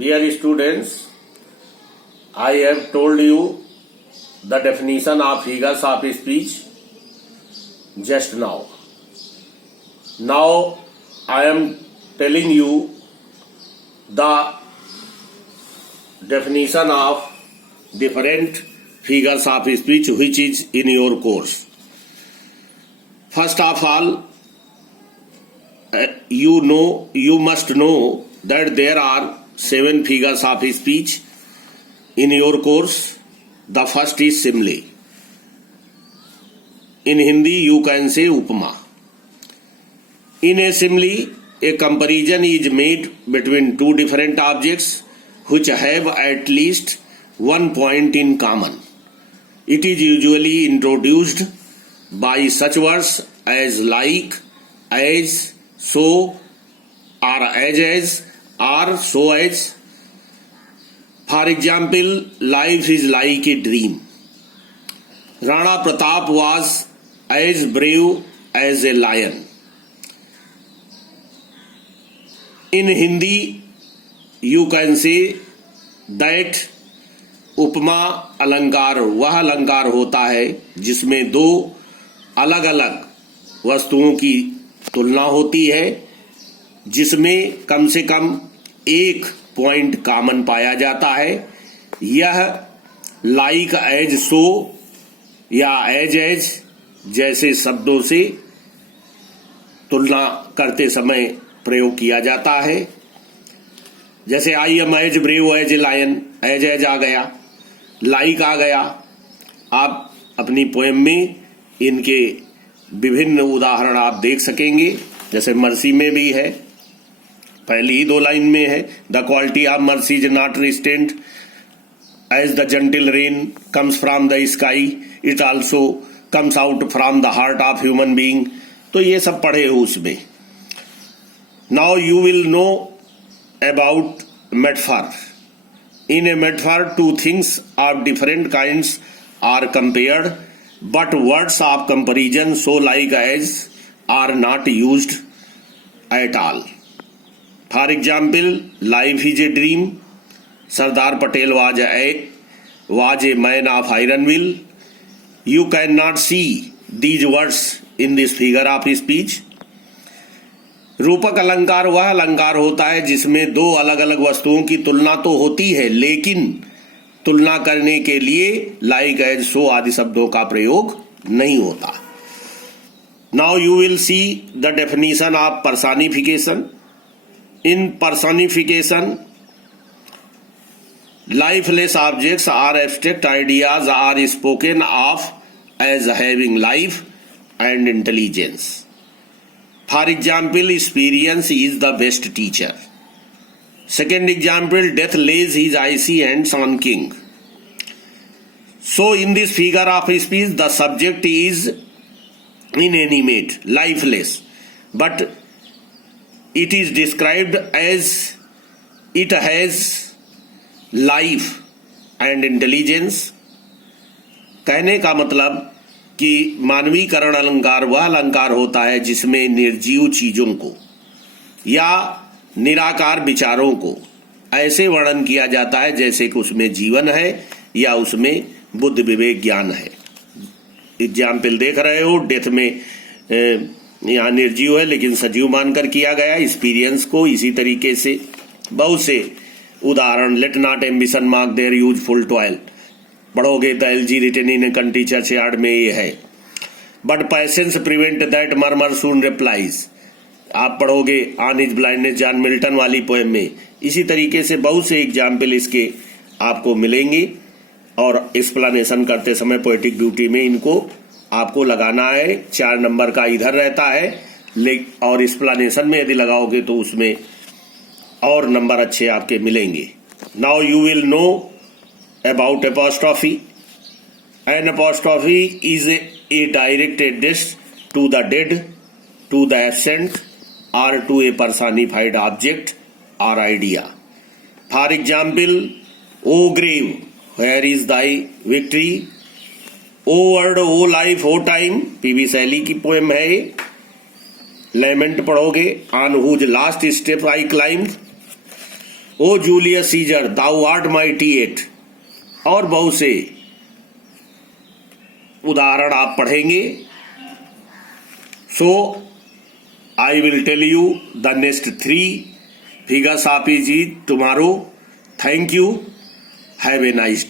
Dear students, I have told you the definition of figures of speech just now. Now I am telling you the definition of different figures of speech which is in your course. First of all, you must know that there are 7 figures of speech in your course. The first is simile. In Hindi you can say upma. In a simile, a comparison is made between two different objects which have at least one point in common. It is usually introduced by such words as like, as, so, or as, or so as. For example, life is like a dream. Rana Pratap was as brave as a lion. In Hindi, you can say that उपमा अलंकार वह अलंकार होता है जिसमें दो अलग अलग वस्तुओं की तुलना होती है, जिसमें कम से कम एक पॉइंट कॉमन पाया जाता है। यह लाइक, एज, सो या एज जैसे शब्दों से तुलना करते समय प्रयोग किया जाता है। जैसे I am as brave as a lion, as आ गया, लाइक आ गया। आप अपनी पोएम में इनके विभिन्न उदाहरण आप देख सकेंगे। जैसे मर्सी में भी है, पहली ही 2 लाइन में है, the quality of mercy is not restrained as the gentle rain comes from the sky, it also comes out from the heart of human being. तो ये सब पढ़े हो उसमें। Now you will know about metaphor. In a metaphor, two things of different kinds are compared, but words of comparison so like as are not used at all. For example, life is a dream. Sardar Patel was a man of iron will. You cannot see these words in this figure of speech. रूपक अलंकार वह अलंकार होता है जिसमें दो अलग अलग वस्तुओं की तुलना तो होती है, लेकिन तुलना करने के लिए लाइक, एज, सो आदि शब्दों का प्रयोग नहीं होता। Now you will see the definition of personification. In personification, lifeless objects or abstract ideas are spoken of as having life and intelligence. For example, experience is the best teacher. Second example, death lays his icy hands on king. So in this figure of speech, the subject is inanimate, lifeless, but it is described as it has life and intelligence. कहने का मतलब कि मानवीकरण अलंकार वह अलंकार होता है जिसमें निर्जीव चीजों को या निराकार विचारों को ऐसे वर्णन किया जाता है जैसे कि उसमें जीवन है या उसमें बुद्ध विवेक ज्ञान है। एग्जाम्पल देख रहे हो, डेथ में यहाँ निर्जीव है लेकिन सजीव मानकर किया गया। एक्सपीरियंस को इसी तरीके से बहुत से उदाहरण, let not ambition mock their useful toil, पढ़ोगे the elegy written in country churchyard में ये है। But patience prevent that murmur soon replies, आप पढ़ोगे on his blindness John Milton वाली पोएम में। इसी तरीके से बहुत से एग्जाम्पल इसके आपको मिलेंगे और एक्सप्लेनेशन करते समय पोएटिक ब्यूटी में इनको आपको लगाना है। 4 नंबर का इधर रहता है और एक्सप्लेनेशन में यदि लगाओगे तो उसमें और नंबर अच्छे आपके मिलेंगे। Now you will know about apostrophe. An apostrophe is a direct address to the dead, to the absent, or to a personified object or idea. For example, O grave, where is thy victory? O word, O life, O time, PV शैली की poem है। लेमेंट पढ़ोगे, on whose last step I climbed, O Julius Caesar thou art mighty yet, और बहुत से उदाहरण आप पढ़ेंगे. So I will tell you the next 3 figures of speech tomorrow. Thank you. Have a nice day.